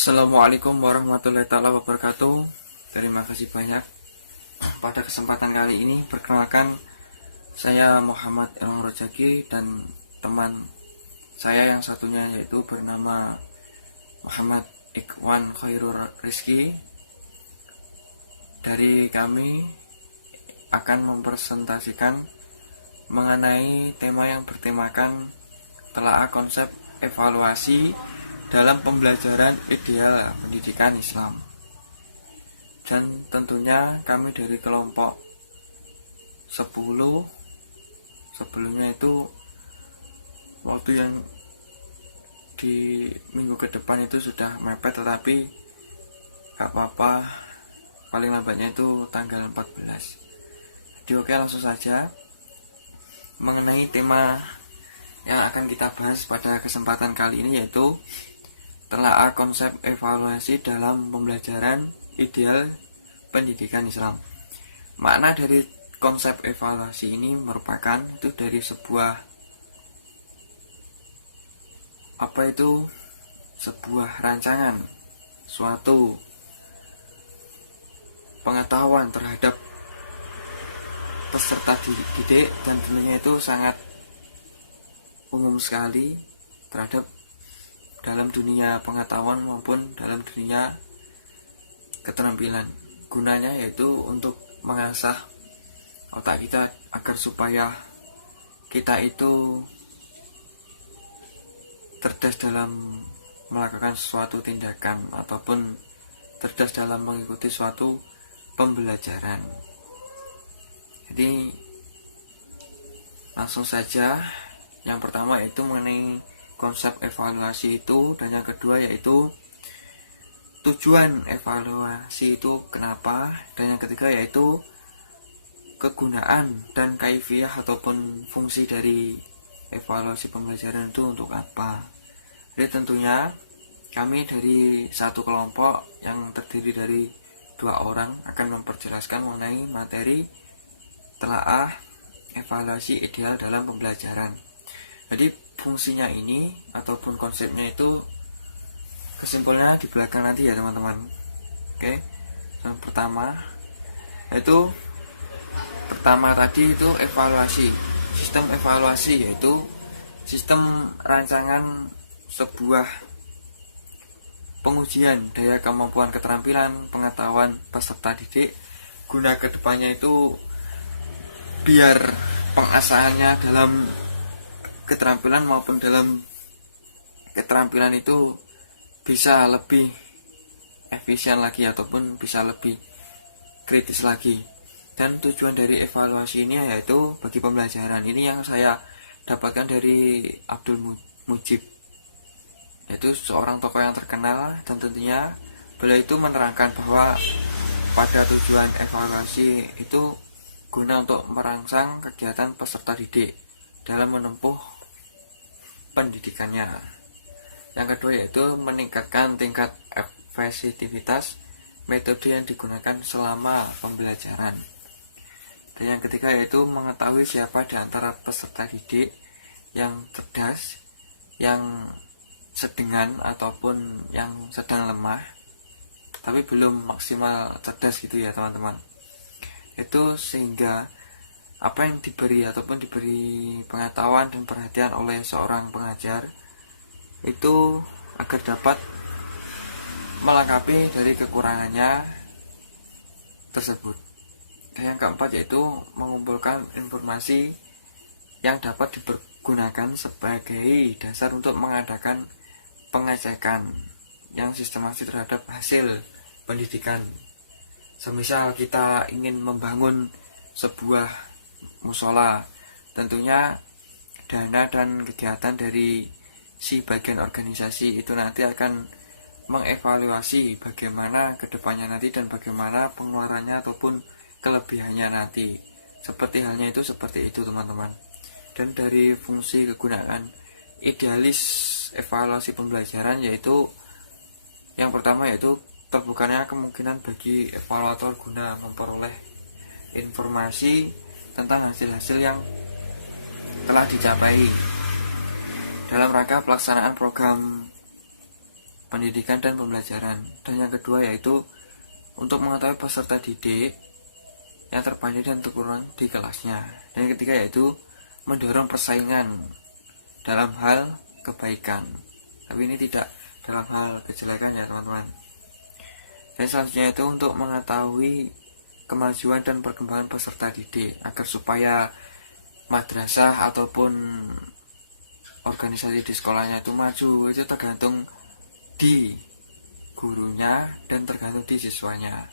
Assalamualaikum warahmatullahi taala wabarakatuh. Terima kasih banyak. Pada kesempatan kali ini perkenalkan, saya Muhammad Ilham Rojaki dan teman saya yang satunya yaitu bernama Muhammad Ikhwan Khairul Rizki. Dari kami akan mempresentasikan mengenai tema yang bertemakan telaah konsep evaluasi dalam pembelajaran ideal pendidikan Islam. Dan tentunya kami dari kelompok 10. Sebelumnya itu waktu yang di minggu ke depan itu sudah mepet, tetapi gak apa-apa, paling lambatnya itu tanggal 14. Jadi oke, langsung saja mengenai tema yang akan kita bahas pada kesempatan kali ini, yaitu telaah konsep evaluasi dalam pembelajaran ideal pendidikan Islam. Makna dari konsep evaluasi ini merupakan itu dari sebuah rancangan, suatu pengetahuan terhadap peserta didik, dan tentunya itu sangat umum sekali terhadap dalam dunia pengetahuan maupun dalam dunia keterampilan. Gunanya yaitu untuk mengasah otak kita agar supaya kita itu cerdas dalam melakukan suatu tindakan ataupun cerdas dalam mengikuti suatu pembelajaran. Jadi langsung saja, yang pertama yaitu mengenai konsep evaluasi itu, dan yang kedua yaitu tujuan evaluasi itu kenapa, dan yang ketiga yaitu kegunaan dan kaifiyah ataupun fungsi dari evaluasi pembelajaran itu untuk apa. Jadi tentunya kami dari satu kelompok yang terdiri dari 2 orang akan memperjelaskan mengenai materi telaah evaluasi ideal dalam pembelajaran. Jadi fungsinya ini ataupun konsepnya itu kesimpulannya di belakang nanti ya teman-teman. Oke, yang pertama tadi itu evaluasi. Sistem evaluasi yaitu sistem rancangan sebuah pengujian daya kemampuan keterampilan pengetahuan peserta didik, guna kedepannya itu biar pengasahannya dalam keterampilan maupun dalam keterampilan itu bisa lebih efisien lagi ataupun bisa lebih kritis lagi. Dan tujuan dari evaluasi ini yaitu bagi pembelajaran. Ini yang saya dapatkan dari Abdul Mujib, yaitu seorang tokoh yang terkenal, dan tentunya beliau itu menerangkan bahwa pada tujuan evaluasi itu guna untuk merangsang kegiatan peserta didik dalam menempuh pendidikannya. Yang kedua yaitu meningkatkan tingkat efektivitas metode yang digunakan selama pembelajaran. Dan yang ketiga yaitu mengetahui siapa di antara peserta didik yang cerdas, yang sedengan ataupun yang sedang lemah tapi belum maksimal cerdas gitu ya teman-teman. Itu sehingga apa yang diberi ataupun diberi pengetahuan dan perhatian oleh seorang pengajar itu agar dapat melengkapi dari kekurangannya tersebut. Dan yang keempat yaitu mengumpulkan informasi yang dapat dipergunakan sebagai dasar untuk mengadakan pengecekan yang sistematis terhadap hasil pendidikan. Semisal kita ingin membangun sebuah musola, tentunya dana dan kegiatan dari si bagian organisasi itu nanti akan mengevaluasi bagaimana kedepannya nanti dan bagaimana pengeluarannya ataupun kelebihannya nanti. Seperti halnya itu seperti itu teman-teman. Dan dari fungsi kegunaan idealis evaluasi pembelajaran yaitu yang pertama yaitu terbukanya kemungkinan bagi evaluator guna memperoleh informasi tentang hasil-hasil yang telah dicapai dalam rangka pelaksanaan program pendidikan dan pembelajaran. Dan yang kedua yaitu untuk mengetahui peserta didik yang terpandai dan terkurang di kelasnya. Dan yang ketiga yaitu mendorong persaingan dalam hal kebaikan, tapi ini tidak dalam hal kejelekan ya teman-teman. Dan selanjutnya itu untuk mengetahui kemajuan dan perkembangan peserta didik agar supaya madrasah ataupun organisasi di sekolahnya itu maju, itu tergantung di gurunya dan tergantung di siswanya.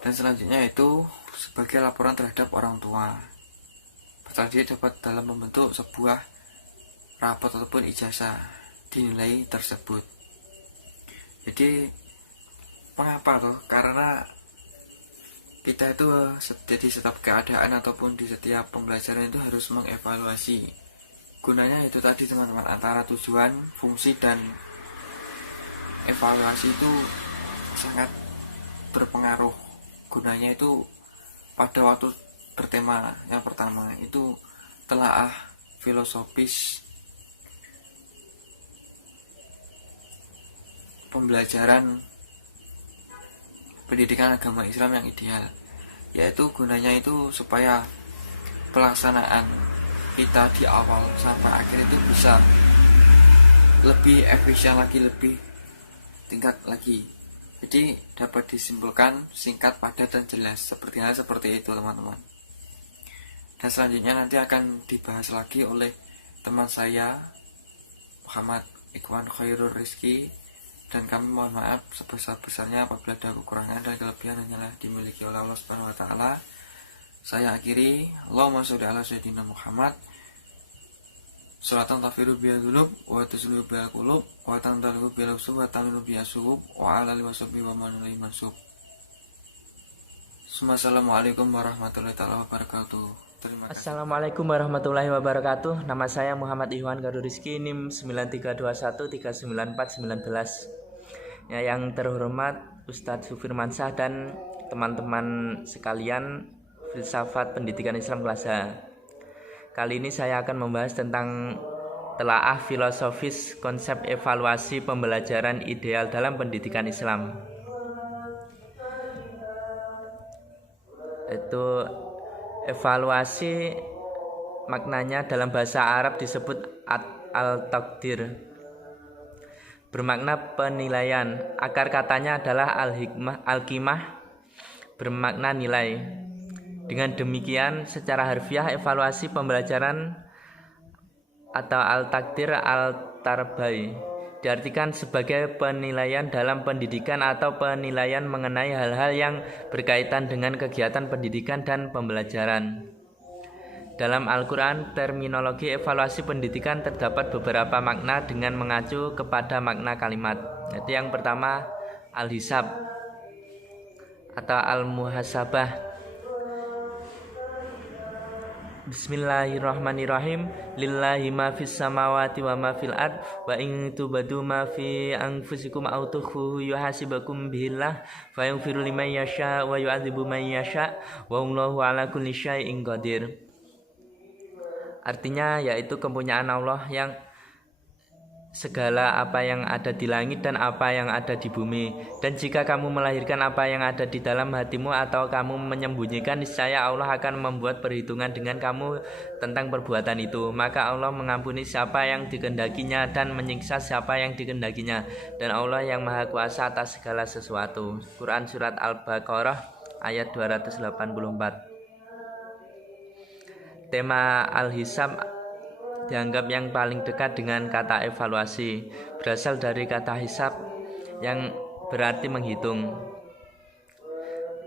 Dan selanjutnya itu sebagai laporan terhadap orang tua. Peserta didik dapat dalam membentuk sebuah rapot ataupun ijazah dinilai tersebut. Jadi mengapa tuh? Karena kita itu jadi setiap keadaan ataupun di setiap pembelajaran itu harus mengevaluasi. Gunanya itu tadi teman-teman, antara tujuan, fungsi, dan evaluasi itu sangat berpengaruh. Gunanya itu pada waktu bertema yang pertama itu telaah filosofis pembelajaran pendidikan agama Islam yang ideal, yaitu gunanya itu supaya pelaksanaan kita di awal sampai akhir itu bisa lebih efisien lagi, lebih tingkat lagi. Jadi dapat disimpulkan singkat, padat, dan jelas, seperti itu teman-teman. Dan selanjutnya nanti akan dibahas lagi oleh teman saya Muhammad Ikhwan Khairul Rizki, dan kami mohon maaf sebesar-besarnya apabila ada kekurangan dan kelebihan hanyalah dimiliki oleh Allah Subhanahu wa taala. Saya akhiri, Allahumma sholli ala sayyidina Muhammad. Sholatan tafiru biha dzunub wa tuslu biha qulub wa tantalu biha usub wa tamilu biha suhub wa ala alihi washabihi wa man ilaihi mansub. Assalamualaikum warahmatullahi wabarakatuh. Terima kasih. Assalamualaikum warahmatullahi wabarakatuh. Nama saya Muhammad Ikhwan Khairul Rizki, NIM 93213919. Ya, yang terhormat Ustadz Sufirmansyah dan teman-teman sekalian filsafat pendidikan Islam kelas H. Kali ini saya akan membahas tentang telaah filosofis konsep evaluasi pembelajaran ideal dalam pendidikan Islam. Itu evaluasi maknanya dalam bahasa Arab disebut al-taqdir, bermakna penilaian. Akar katanya adalah al-hikmah, bermakna nilai. Dengan demikian, secara harfiah evaluasi pembelajaran atau al-taqdir al-tarbai diartikan sebagai penilaian dalam pendidikan atau penilaian mengenai hal-hal yang berkaitan dengan kegiatan pendidikan dan pembelajaran. Dalam Al-Quran, terminologi evaluasi pendidikan terdapat beberapa makna dengan mengacu kepada makna kalimat. Jadi yang pertama, al-hisab atau al-muhasabah. Bismillahirrahmanirrahim. Lillahi ma fis samawati wa ma fil ard wa in tubadu ma fi anfusikum aw tukhfuhu yuhasibukum bihillah fa yaghfiru liman yasha wa yu'adzibu man yasha wa Allahu ala kulli syai'in qadir. Artinya yaitu kepunyaan Allah yang segala apa yang ada di langit dan apa yang ada di bumi. Dan jika kamu melahirkan apa yang ada di dalam hatimu atau kamu menyembunyikan, niscaya Allah akan membuat perhitungan dengan kamu tentang perbuatan itu. Maka Allah mengampuni siapa yang dikehendakinya dan menyiksa siapa yang dikehendakinya. Dan Allah yang maha kuasa atas segala sesuatu. Quran Surat Al-Baqarah ayat 284. Tema al-hisab dianggap yang paling dekat dengan kata evaluasi, berasal dari kata hisab yang berarti menghitung.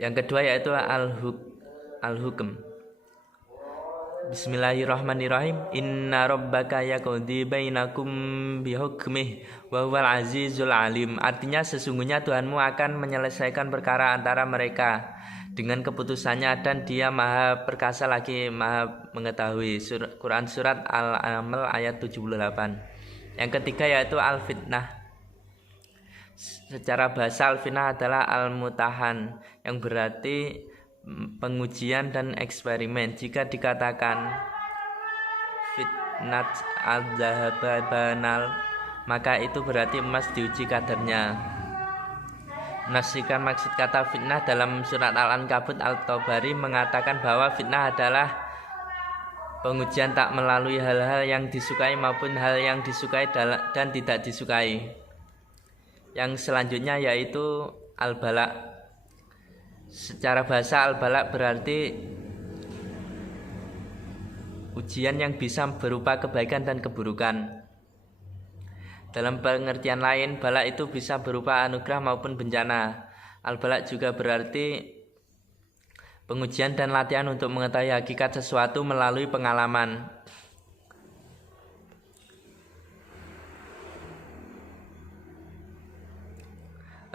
Yang kedua yaitu al-hukm. Bismillahirrahmanirrahim. Inna rabbaka yaqdi bainakum bihukmih wa huwal azizul alim. Artinya sesungguhnya Tuhanmu akan menyelesaikan perkara antara mereka dengan keputusannya dan Dia maha perkasa lagi maha mengetahui. Quran Surat Al-An'am ayat 78. Yang ketiga yaitu al-fitnah. Secara bahasa al-fitnah adalah al-mutahan, yang berarti pengujian dan eksperimen. Jika dikatakan fitnat al-zahabanal maka itu berarti emas diuji kadarnya. Menafsirkan maksud kata fitnah dalam surat Al-Ankabut, Al-Tabari mengatakan bahwa fitnah adalah pengujian tak melalui hal-hal yang disukai maupun hal yang disukai dan tidak disukai. Yang selanjutnya yaitu al-bala. Secara bahasa al-bala berarti ujian yang bisa berupa kebaikan dan keburukan. Dalam pengertian lain, bala itu bisa berupa anugerah maupun bencana. Al-bala juga berarti pengujian dan latihan untuk mengetahui hakikat sesuatu melalui pengalaman.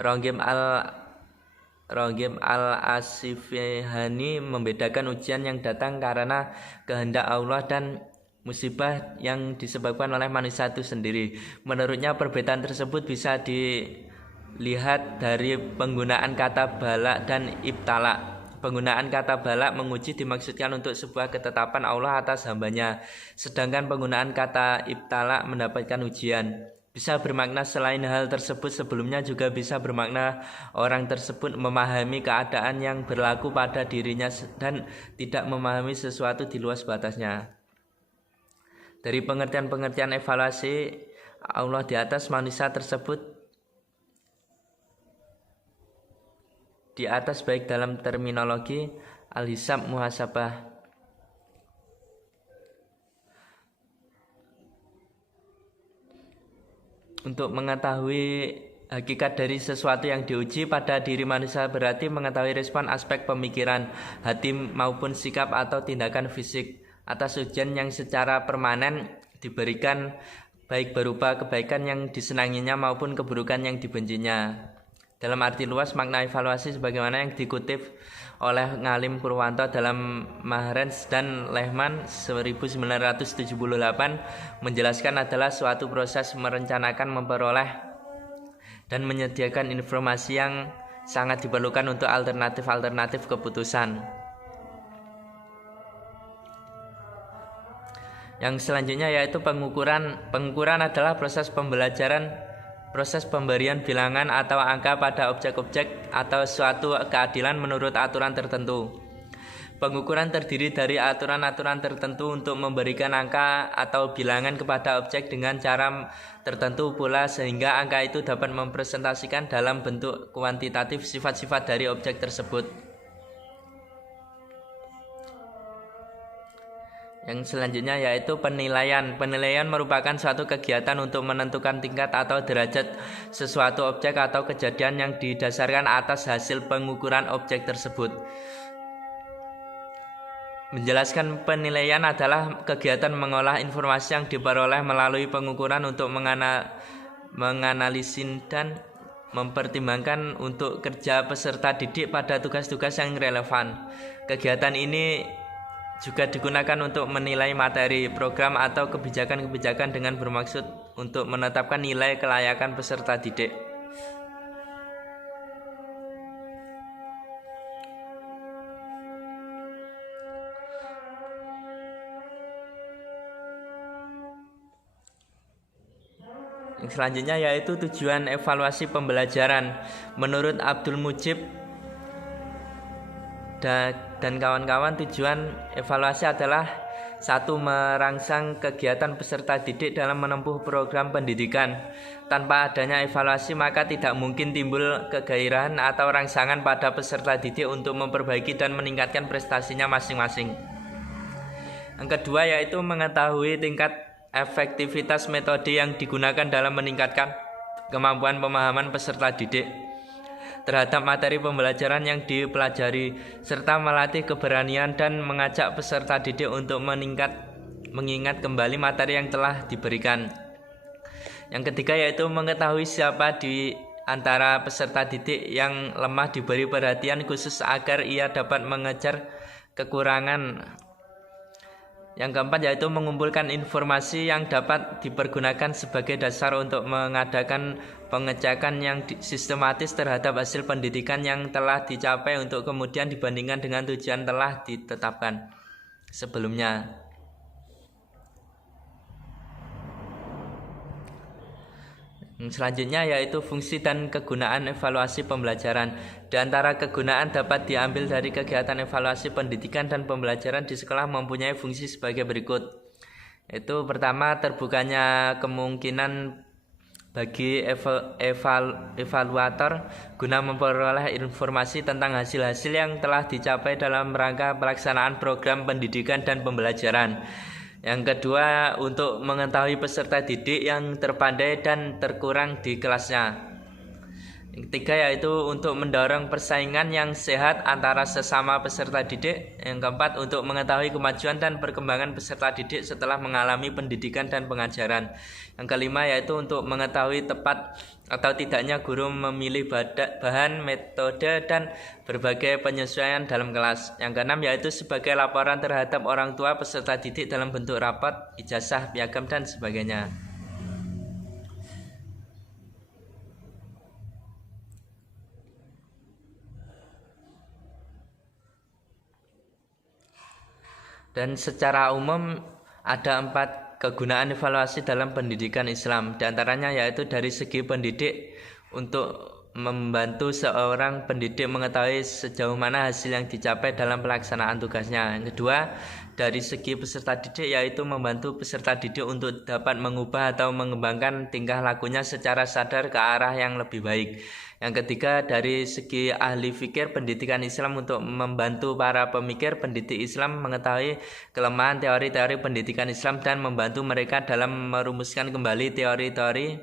Rogim al-Asifihani membedakan ujian yang datang karena kehendak Allah dan musibah yang disebabkan oleh manusia itu sendiri. Menurutnya perbedaan tersebut bisa dilihat dari penggunaan kata bala dan ibtala. Penggunaan kata bala menguji dimaksudkan untuk sebuah ketetapan Allah atas hambanya, sedangkan penggunaan kata ibtala mendapatkan ujian. Bisa bermakna selain hal tersebut sebelumnya, juga bisa bermakna orang tersebut memahami keadaan yang berlaku pada dirinya dan tidak memahami sesuatu di luar batasnya. Dari pengertian-pengertian evaluasi Allah di atas, manusia tersebut di atas baik dalam terminologi al-hisab muhasabah. Untuk mengetahui hakikat dari sesuatu yang diuji pada diri manusia berarti mengetahui respon aspek pemikiran, hati maupun sikap atau tindakan fisik atas ujian yang secara permanen diberikan, baik berupa kebaikan yang disenanginya maupun keburukan yang dibencinya. Dalam arti luas, makna evaluasi sebagaimana yang dikutip oleh Ngalim Purwanto dalam Mahrens dan Lehman 1978 menjelaskan adalah suatu proses merencanakan, memperoleh dan menyediakan informasi yang sangat diperlukan untuk alternatif-alternatif keputusan. Yang selanjutnya yaitu pengukuran. Pengukuran adalah proses pemberian bilangan atau angka pada objek-objek atau suatu keadilan menurut aturan tertentu. Pengukuran terdiri dari aturan-aturan tertentu untuk memberikan angka atau bilangan kepada objek dengan cara tertentu pula sehingga angka itu dapat mempresentasikan dalam bentuk kuantitatif sifat-sifat dari objek tersebut. Yang selanjutnya yaitu penilaian. Penilaian merupakan suatu kegiatan untuk menentukan tingkat atau derajat sesuatu objek atau kejadian yang didasarkan atas hasil pengukuran objek tersebut. Menjelaskan penilaian adalah kegiatan mengolah informasi yang diperoleh melalui pengukuran untuk menganalisis dan mempertimbangkan untuk kerja peserta didik pada tugas-tugas yang relevan. Kegiatan ini juga digunakan untuk menilai materi, program atau kebijakan-kebijakan dengan bermaksud untuk menetapkan nilai kelayakan peserta didik. Yang selanjutnya yaitu tujuan evaluasi pembelajaran. Menurut Abdul Mujib dan kawan-kawan, tujuan evaluasi adalah 1. Merangsang kegiatan peserta didik dalam menempuh program pendidikan. Tanpa adanya evaluasi maka tidak mungkin timbul kegairahan atau rangsangan pada peserta didik untuk memperbaiki dan meningkatkan prestasinya masing-masing. Yang kedua yaitu mengetahui tingkat efektivitas metode yang digunakan dalam meningkatkan kemampuan pemahaman peserta didik terhadap materi pembelajaran yang dipelajari, serta melatih keberanian dan mengajak peserta didik untuk mengingat kembali materi yang telah diberikan. Yang ketiga yaitu mengetahui siapa di antara peserta didik yang lemah diberi perhatian khusus agar ia dapat mengejar kekurangan. Yang keempat yaitu mengumpulkan informasi yang dapat dipergunakan sebagai dasar untuk mengadakan pengecekan yang sistematis terhadap hasil pendidikan yang telah dicapai untuk kemudian dibandingkan dengan tujuan telah ditetapkan sebelumnya. Selanjutnya yaitu fungsi dan kegunaan evaluasi pembelajaran. Di antara kegunaan dapat diambil dari kegiatan evaluasi pendidikan dan pembelajaran di sekolah mempunyai fungsi sebagai berikut. Itu pertama, terbukanya kemungkinan bagi evaluator guna memperoleh informasi tentang hasil-hasil yang telah dicapai dalam rangka pelaksanaan program pendidikan dan pembelajaran. Yang kedua, untuk mengetahui peserta didik yang terpandai dan terkurang di kelasnya. Yang ketiga yaitu untuk mendorong persaingan yang sehat antara sesama peserta didik. Yang keempat, untuk mengetahui kemajuan dan perkembangan peserta didik setelah mengalami pendidikan dan pengajaran. Yang kelima yaitu untuk mengetahui tepat atau tidaknya guru memilih bahan, metode, dan berbagai penyesuaian dalam kelas. Yang keenam yaitu sebagai laporan terhadap orang tua peserta didik dalam bentuk rapot, ijazah, piagam, dan sebagainya. Dan secara umum ada 4 kegunaan evaluasi dalam pendidikan Islam. Di antaranya yaitu dari segi pendidik, untuk membantu seorang pendidik mengetahui sejauh mana hasil yang dicapai dalam pelaksanaan tugasnya. Yang kedua, dari segi peserta didik yaitu membantu peserta didik untuk dapat mengubah atau mengembangkan tingkah lakunya secara sadar ke arah yang lebih baik. Yang ketiga, dari segi ahli fikir pendidikan Islam untuk membantu para pemikir pendidik Islam mengetahui kelemahan teori-teori pendidikan Islam dan membantu mereka dalam merumuskan kembali teori-teori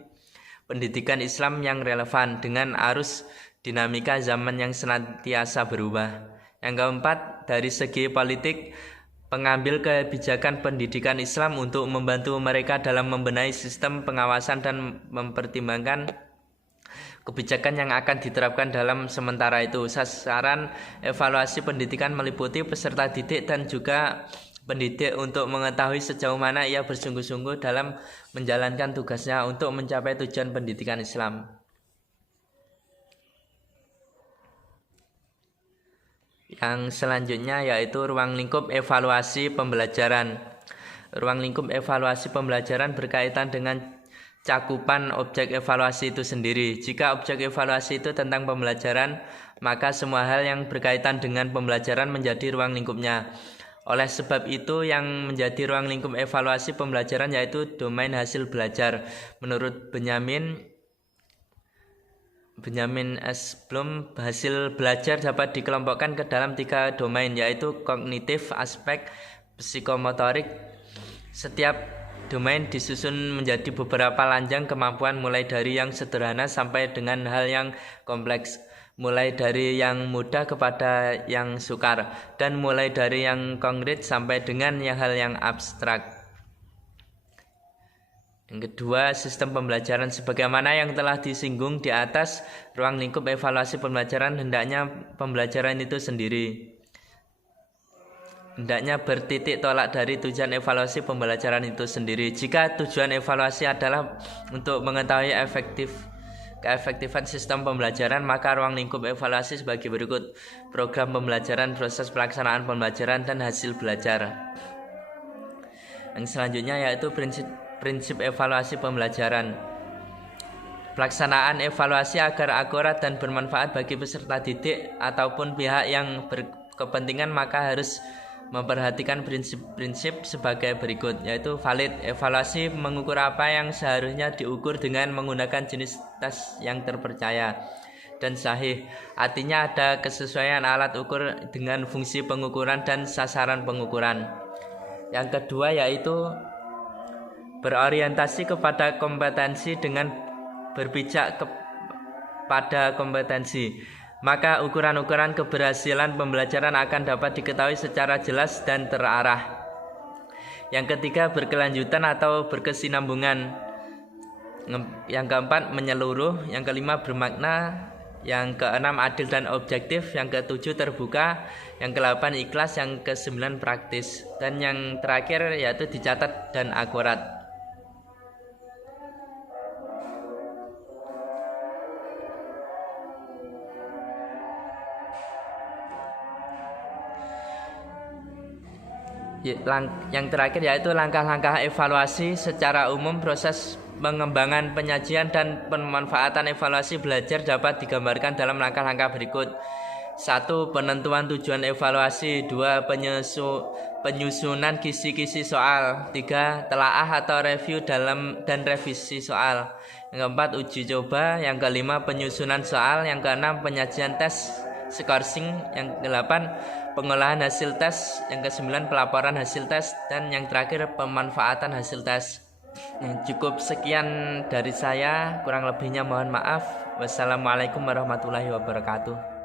pendidikan Islam yang relevan dengan arus dinamika zaman yang senantiasa berubah. Yang keempat, dari segi politik, pengambil kebijakan pendidikan Islam untuk membantu mereka dalam membenahi sistem pengawasan dan mempertimbangkan kebijakan yang akan diterapkan dalam sementara itu. Sasaran evaluasi pendidikan meliputi peserta didik dan juga pendidik untuk mengetahui sejauh mana ia bersungguh-sungguh dalam menjalankan tugasnya untuk mencapai tujuan pendidikan Islam. Yang selanjutnya yaitu ruang lingkup evaluasi pembelajaran. Ruang lingkup evaluasi pembelajaran berkaitan dengan cakupan objek evaluasi itu sendiri. Jika objek evaluasi itu tentang pembelajaran, maka semua hal yang berkaitan dengan pembelajaran menjadi ruang lingkupnya. Oleh sebab itu, yang menjadi ruang lingkup evaluasi pembelajaran yaitu domain hasil belajar. Menurut Benjamin S. Bloom, hasil belajar dapat dikelompokkan ke dalam 3 domain, yaitu kognitif, aspek, psikomotorik. Setiap domain disusun menjadi beberapa lanjang kemampuan, mulai dari yang sederhana sampai dengan hal yang kompleks, mulai dari yang mudah kepada yang sukar, dan mulai dari yang konkret sampai dengan hal yang abstrak. Yang kedua, sistem pembelajaran. Sebagaimana yang telah disinggung di atas, ruang lingkup evaluasi pembelajaran hendaknya pembelajaran itu sendiri hendaknya bertitik tolak dari tujuan evaluasi pembelajaran itu sendiri. Jika tujuan evaluasi adalah untuk mengetahui keefektifan sistem pembelajaran, maka ruang lingkup evaluasi sebagai berikut: program pembelajaran, proses pelaksanaan pembelajaran, dan hasil belajar. Yang selanjutnya yaitu prinsip evaluasi pembelajaran. Pelaksanaan evaluasi agar akurat dan bermanfaat bagi peserta didik ataupun pihak yang berkepentingan maka harus memperhatikan prinsip-prinsip sebagai berikut, yaitu valid. Evaluasi mengukur apa yang seharusnya diukur dengan menggunakan jenis tes yang terpercaya dan sahih. Artinya ada kesesuaian alat ukur dengan fungsi pengukuran dan sasaran pengukuran. Yang kedua yaitu berorientasi kepada kompetensi dengan berpijak kepada kompetensi. Maka ukuran-ukuran keberhasilan pembelajaran akan dapat diketahui secara jelas dan terarah. Yang ketiga, berkelanjutan atau berkesinambungan. Yang keempat, menyeluruh. Yang kelima, bermakna. Yang keenam, adil dan objektif. Yang ketujuh, terbuka. Yang kedelapan, ikhlas. Yang kesembilan, praktis. Dan yang terakhir yaitu dicatat dan akurat. Yang terakhir yaitu langkah-langkah evaluasi. Secara umum proses pengembangan penyajian dan pemanfaatan evaluasi belajar dapat digambarkan dalam langkah-langkah berikut. 1. Penentuan tujuan evaluasi. 2. Penyusunan kisi-kisi soal. 3. Telaah atau review dan revisi soal. Yang keempat, uji coba. Yang kelima, penyusunan soal. Yang keenam, penyajian tes scoring. Yang kedelapan, pengolahan hasil tes. Yang kesembilan, pelaporan hasil tes. Dan yang terakhir, pemanfaatan hasil tes. Cukup sekian dari saya, kurang lebihnya mohon maaf. Wassalamualaikum warahmatullahi wabarakatuh.